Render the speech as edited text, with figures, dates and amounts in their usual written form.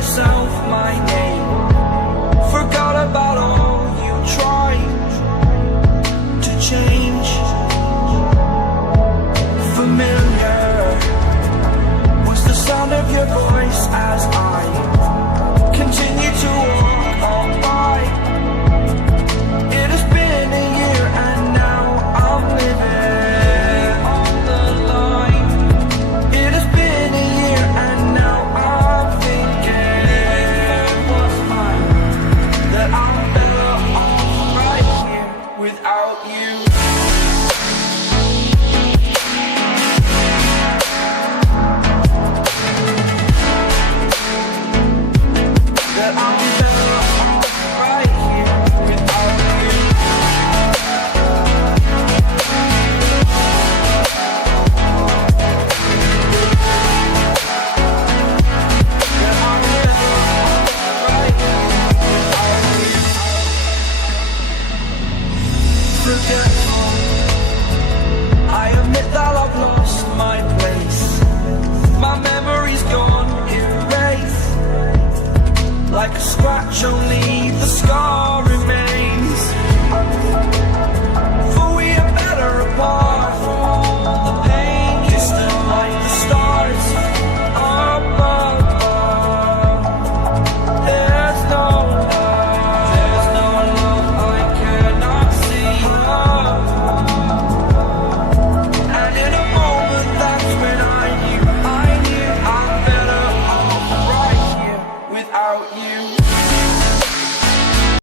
myself my name. Forgot about all you tried to change. Familiar was the sound of your voice as I continue to walk on by. It has been a year and now I'm living on the line. It has been a year and now I'm thinking what's mine, that I'm better off right here without you. That I'm better off right here without you. That I'm better off right here without you. Forgetful, I admit that I've lost my place. My memory's gone erased. Like a scratch, only the scar remains. For we are better apart. The pain is still like the stars above. There's no love I cannot see. And in a moment, that's when I knew I'm better off right here without you.